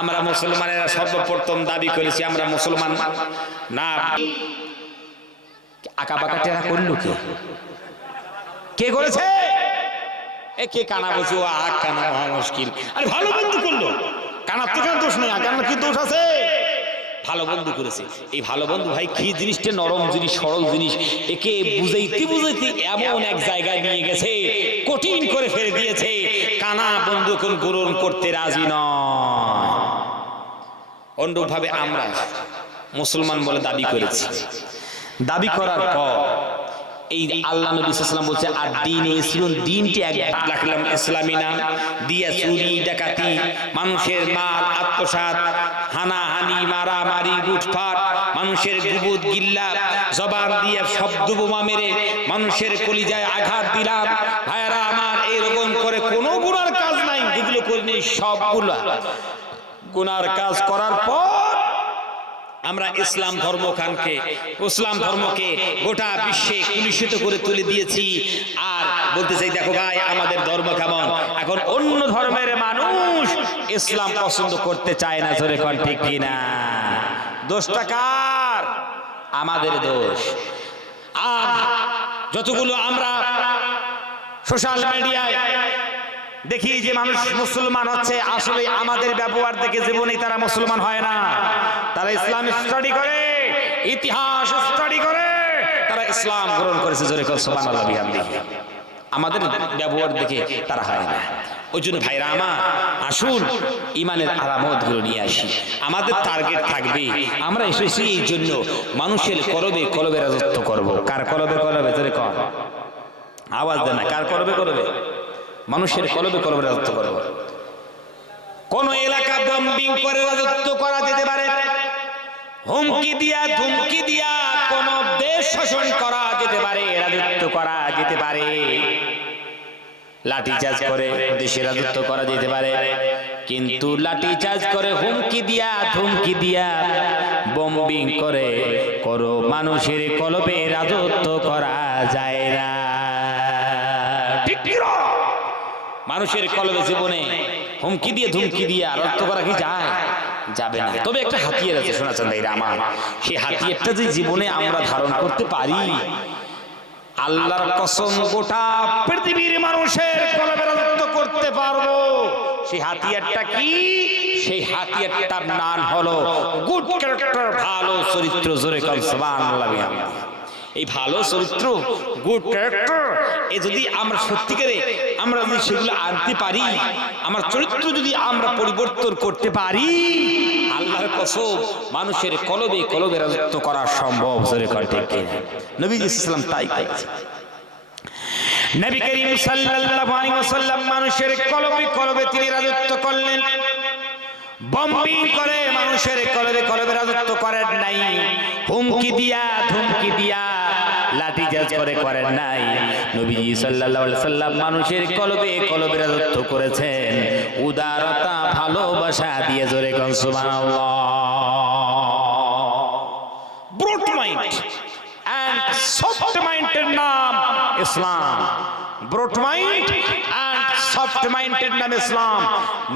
আমরা মুসলমানেরা সর্বপ্রথম দাবি করেছি, আমরা মুসলমান। না আঁকা বাঁকা টেরা করল কে? কে করেছে? এ কে কানা বসে? ও কানা মুশকিল। আরে ভালো বন্ধু করল। কানার তো কেন দোষ নেই আগানোর কি দোষ আছে? ভালো বন্ধু করেছে। এই ভালো বন্ধু ভাই কি জিনিসটা নরম জিনিস সরল জিনিস? একে বুঝাইতে বুঝাইতে এমন এক জায়গায় নিয়ে গেছে। কঠিন করে ফেলে দিয়েছে। কানা বন্ধু কোন গ্রহণ করতে রাজি নয়। অন্যভাবে আমরা মুসলমান বলে দাবি করেছি। দাবি করার পর এই আল্লাহ নবী সাল্লাম বলছে আর দিন ইসলাম দিনটি এক রাখলাম ইসলামী নাম দিয়া চুরি ডাকাতি মানুষের মাল আত্মসাৎ হানাহানি, মারামারি, লুটপাট, মানুষের গুবুদ গিল্লা, জবান দিয়ে শব্দ বোমা মেরে মানুষের কলিজায় আঘাত দিলাম। ভাইয়ারা আমার এরকম করে কোনো গুণার কাজ নাই, যেগুলো করিনি সবগুলো। গুনার কাজ করার পর আমরা ইসলাম ধর্ম খানকে ইসলাম ধর্মকে গোটা বিশ্বে কুলিশিত করে তুলে দিয়েছি। আর বলতে চাই, দেখো ভাই, আমাদের ধর্ম কেমন? এখন অন্য ধর্মের ইসলাম পছন্দ করতে চায় না ধরে কন ঠিক কিনা? দোষটা কার? আমাদের দোষ। আর যতগুলো আমরা সোশ্যাল মিডিয়ায় দেখি যে মানুষ মুসলমান হচ্ছে, আসলে আমাদের ব্যবহার দেখে জীবনে তারা মুসলমান হয় না। তারা ইসলাম স্টাডি করে, ইতিহাস স্টাডি করে, তারা ইসলাম গ্রহণ করেছে, জোরে কর বিহামদিহি। আমাদের ব্যবহার দেখে তারা হয় না। ওই জন্য ভাইরা আমার, আসুন ইমানের আরামতগুলো নিয়ে আসি। আমাদের টার্গেট থাকবে। আমরা এসেছি এই জন্য মানুষের কলবে কলবে রাজত্ব করব। কার কলবে কলবে? তোরে কর আওয়াজ দেয় না। কার করবে করবে মানুষের কলবে কলবে রাজত্ব করবে। কোন এলাকা বম্বিং করে রাজত্ব করা যেতে পারে? হুমকি দিয়া, ধুমকি দিয়া কোন দেশ শাসন করা যেতে পারে, রাজত্ব করা যেতে পারে। লাঠি চার্জ করে দেশে রাজত্ব করা যেতে পারে। কিন্তু লাঠি চার্জ করে হুমকি দিয়া, ধুমকি দিয়া বম্বিং করে করো, মানুষের কলবে রাজত্ব করা যায় না? মানুষের কলবে জীবনে হুমকি দিয়ে, ধুমকি দিয়ে আরত্ব করা কি যায়? যাবে না। তবে একটা হাতিয়ার আছে, শোনাচ্ছেন ভাইরা আমার। সেই হাতিয়ারটা যে জীবনে আমরা ধারণ করতে পারি আল্লাহর কসম গোটা পৃথিবীর মানুষের কলবে রাজত্ব করতে পারব সেই হাতিয়ারটা কি সেই হাতিয়ারটার নাম হলো গুড ক্যারেক্টার ভালো চরিত্র জোরে কম সুবহানাল্লাহ। এই ভালো চরিত্র গুড ক্যারেক্টার এ যদি আমরা সত্যিকারে আমরা যদি সেগুলো আনতে পারি আমার চরিত্র যদি আমরা পরিবর্তন করতে পারি মানুষের কলবে কলবে রাজত্ব করা সম্ভব ইসলাম তাই নবী করিম সাল্লাল্লাহু আলাইহি ওয়াসাল্লাম মানুষের কলবে কলবে তিনি রাজত্ব করলেন। বম্বিং করে মানুষের কলবে কলবে রাজত্ব করেন নাই। হুমকি দিয়া, ধুমকি দিয়া লাঠি করে করেন নাই। নবীজি সাল্লাল্লাহু আলাইহি সাল্লাম মানুষের কলবে কলবে রাজত্ব করেছেন। উদারতা, ভালোবাসা দিয়ে জোরে কোন, সুবহানাল্লাহ। সফট মাইন্ডের নাম ইসলাম। ব্রুট মাইন্ড অ্যান্ড সফট মাইন্ডের নাম ইসলাম।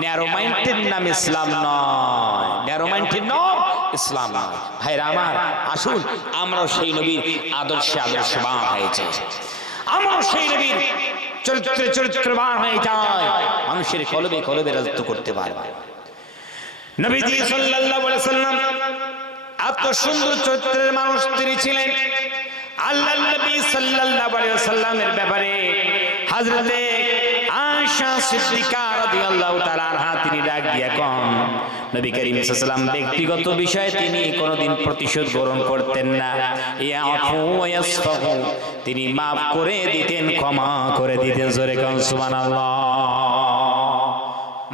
ন্যারো মাইন্ডের নাম ইসলাম নয়। ন্যারো মাইন্ডের নাম ইসলাম নয়। ভাইরা আমার আসুন আমরাও সেই নবীর আদর্শে আদর্শ আদর্শবান হয়েছে আমরাও সেই নবীর চরিত্রে চরিত্রবান হয়ে যায় মানুষের কলবে কলবে রাজত্ব করতে পারবে। নবীজি সাল্লাল্লাহু আলাইহি সাল্লাম এত সুন্দর চরিত্রের মানুষ তিনি ছিলেন। আল্লাহ নবী সাল্লাল্লাহু আলাইহি ওয়াসাল্লামের ব্যাপারে হযরতে আয়েশা সিদ্দিকা রাদিয়াল্লাহু তাআলা আনহা তিনি ডাক দিয়া কম নবী করিম সাল্লাল্লাহু ব্যক্তিগত বিষয়ে তিনি কোনোদিন প্রতিশোধ গ্রহণ করতেন না। ইয়াফু ওয়া ইয়াসফাহু। তিনি maaf করে দিতেন, ক্ষমা করে দিতেন, জোরে কোন, সুবহানাল্লাহ।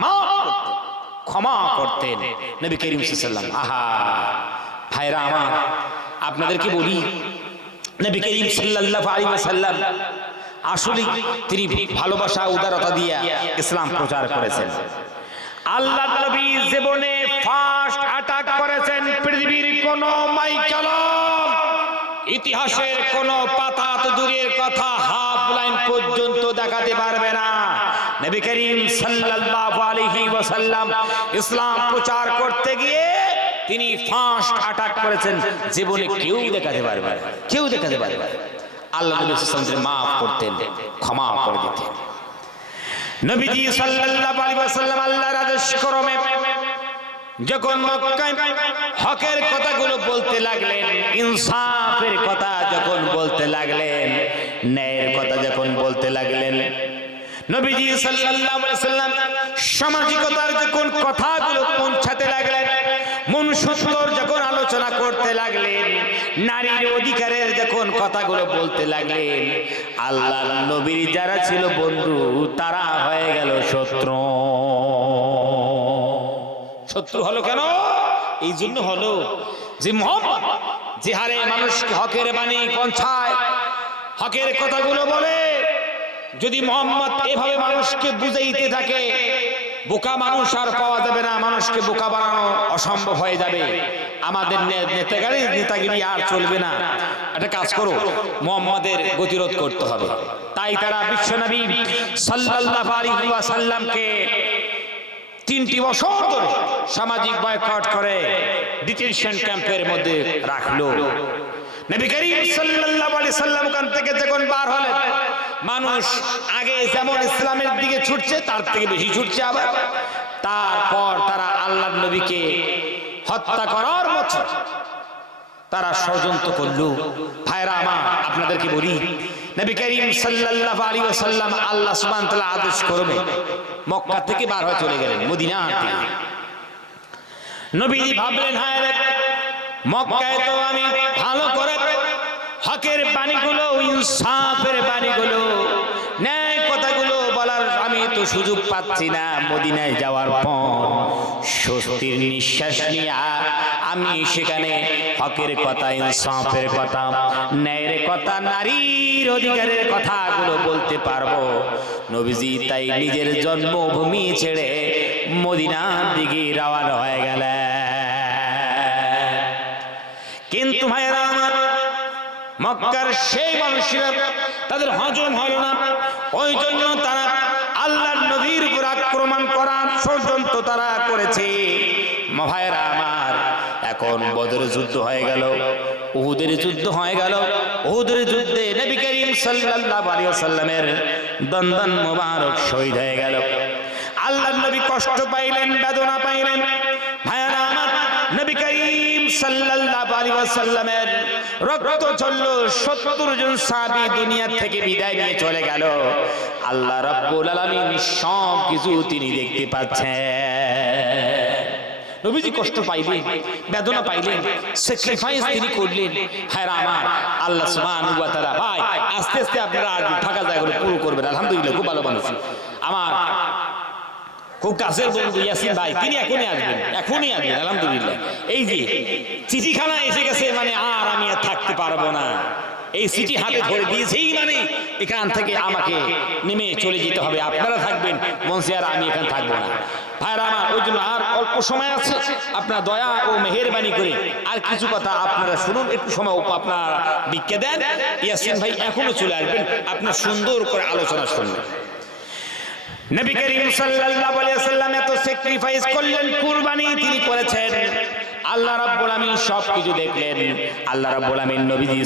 maaf করতেন, ক্ষমা করতেন নবী করিম সাল্লাম আহা, ভাইরা আমার, আপনাদেরকে বলি, নবী করিম সাল্লাল্লাহু আলাইহি ওয়াসাল্লাম আসলে তিনি ভালোবাসা, উদারতা দিয়ে ইসলাম প্রচার করেছেন। আল্লাহ নবী জীবনে ফার্স্ট অ্যাটাক করেছেন পৃথিবীর কোন মাইকেল ইতিহাসের কোন পাতা তো দূরের কথা হাফ লাইন পর্যন্ত দেখাতে পারবে না। নবী করিম সাল্লাল্লাহু আলাইহি ওয়াসাল্লাম ইসলাম প্রচার করতে গিয়ে তিনি ফার্স্ট অ্যাটাক করেছেন। জীবনে কেউ দেখাতে পারবে কেউ দেখাতে পারবে না। আল্লাহ নবী সাল্লাল্লাহু মাফ করতেন, ক্ষমা করে দিতেন। নবীজি সাল্লাল্লাহু আলাইহি ওয়াসাল্লাম আল্লাহর আদেশ ক্রমে যখন মক্কায় হকের কথাগুলো বলতে লাগলেন, ইনসাফের কথা যখন বলতে লাগলেন, ন্যায়ের কথা যখন বলতে লাগলেন, নবীজি সাল্লাল্লাহু আলাইহি সাল্লাম সামাজিকতার যখন কথাগুলো পৌঁছাতে লাগলেন মনুষ্যত্বর যখন নারীর অধিকারের যখন কথাগুলো বলতে লাগলেন, আল্লাহ নবীর যারা ছিল বন্ধু, তারা হয়ে গেল শত্রু। শত্রু হলো কেন? এই জন্য হলো যে মোহাম্মদ, যে হারে মানুষকে হকের বাণী পঞ্চায় হকের কথাগুলো বলে, যদি মোহাম্মদ এভাবে মানুষকে বুঝাইতে থাকে বোকা মানুষ আর পাওয়া যাবে না, মানুষকে বোকা বানানো অসম্ভব হয়ে যাবে। আমাদের নেতাগিরি নেতাগিরি আর চলবে না। একটা কাজ করো, মোহাম্মদের গতিরোধ করতে হবে। তাই তারা বিশ্বনবী সাল্লাল্লাহু আলাইহি ওয়াসাল্লামকে তিনটি বছর ধরে সামাজিক বয়কট করে ডিটেনশন ক্যাম্পের মধ্যে রাখল। নবী করিম সাল্লাল্লাহু আলাইহি সাল্লাম ওখান থেকে যখন বার হলেন মানুষ আগে যেমন ইসলামের দিকে ছুটছে, তার থেকে বেশি ছুটছে আবার। তারপর তারা আল্লাহর নবীকে হত্যা করার মতো তারা ষড়যন্ত্র করল। ভাইরা আমার, আপনাদেরকে বলি, নবী আল্লাহ করবে থেকে বার হয়ে চলে গেলেন নবী ভাবলেন ভালো করে হকের বাণীগুলো, ইনসাফের বাণীগুলো, ন্যায় কথাগুলো বলার আমি তো সুযোগ পাচ্ছি না মদিনায় যাওয়ার পর। স্বস্তির নিঃশ্বাস নিয়ে আমি সেখানে হকের কথা, ইনসাফের কথা, ন্যায়ের কথা, নারীর অধিকারের কথাগুলো বলতে পারব। নবীজি তাই নিজের জন্মভূমি ছেড়ে মদিনার দিকে রওনা হয়ে গেলেন। কিন্তু আমার মক্কার সেই মানুষেরা তাদের হজম হল না। ওই জন্য তারা আল্লাহর নবীর উপর আক্রমণ করার ষড়যন্ত্র তারা করেছে। মা ভাইয়েরা আমার, এখন বদর যুদ্ধ হয়ে গেল, উহুদের যুদ্ধ হয়ে গেল। উহুদের যুদ্ধে নবী করিম সাল্লাল্লাহু আলাইহি ওয়াসাল্লামের দন্দন মোবারক শহীদ হয়ে গেল। আল্লাহর নবী কষ্ট পাইলেন, বেদনা পাইলেন। ভাইয়েরা আমার, নবী করিম সাল্লাল্লাহু আলাইহি ওয়াসাল্লামের রক্ত ঝরলো 70 জন সাহাবী দুনিয়া থেকে বিদায় নিয়ে চলে গেল। আল্লাহ রাব্বুল আলামিন সব কিছু তিনি দেখতে পাচ্ছেন। নবীজি কষ্ট পাইলেন, বেদনা পাইলেন স্যাক্রিফাইস তিনি করলেন। হায়রা আমার, আল্লাহ সুবহানাহু ওয়া তাআলা, ভাই, আস্তে আস্তে আপনারা আর থাকা জায়গাগুলো পুরো করবেন। আলহামদুলিল্লাহ, খুব ভালো মানুষ। আমার খুব কাছের বন্ধু ইয়াসিন ভাই। তিনি এখনই আসবেন। এখনই আসবেন আলহামদুলিল্লাহ। এই যে চিঠিখানা এসে গেছে মানে আর আমি আর থাকতে পারব না। এই চিঠি হাতে ধরে দিয়েছেই মানে এখান থেকে আমাকে নেমে চলে যেতে হবে। আপনারা থাকবেন মনসে আর আমি এখানে থাকব না। ভাইরা আমার ওই জন্য আর অল্প সময় আছে। আপনার দয়া ও মেহেরবানি করে আর কিছু কথা আপনারা শুনুন একটু সময় আপনার বিজ্ঞে দেন। ইয়াসিন ভাই এখনও চলে আসবেন। আপনার সুন্দর করে আলোচনা শুনবেন। নবী করিম সাল্লাল্লাহু আলাইহি সাল্লাম এত স্যাক্রিফাইস করলেন, কুরবানি তিনি করেছেন। আল্লাহ রাব্বুল আমিন দেখলেন। আল্লাহ রাব্বুল আমিন নবীজি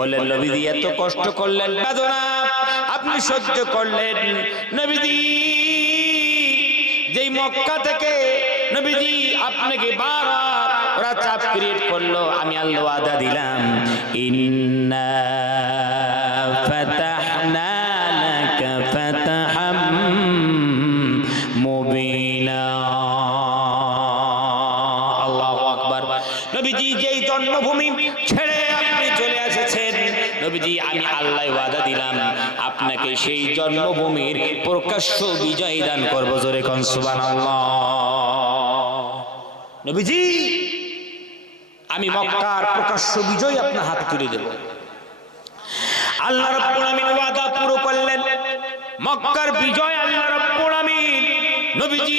বললেন, নবীজি, এত কষ্ট করলেন, বেদনা আপনি সহ্য করলেন। নবীজি, যেই মক্কা থেকে নবীজি আপনাকে বারবার ওরা চাপ ক্রিয়েট করল, আমি আল্লাহ ওয়াদা দিলাম, ইন্না ফাতাহনা জন্মভূমি ছেড়ে আপনি চলে এসেছেন। নবীজি, আমি আল্লাহ ওয়াদা দিলাম, আপনাকে সেই জন্মভূমির প্রকাশ্য বিজয় দান করব জোরে কোন, সুবহানাল্লাহ। নবীজি, আমি মক্কার প্রকাশ্য বিজয় আপনার হাতে তুলে দেব। আল্লাহ রাব্বুল আমিন ওয়াদা পুরো করলেন। মক্কার বিজয় আল্লাহ রাব্বুল আমিন নবীজি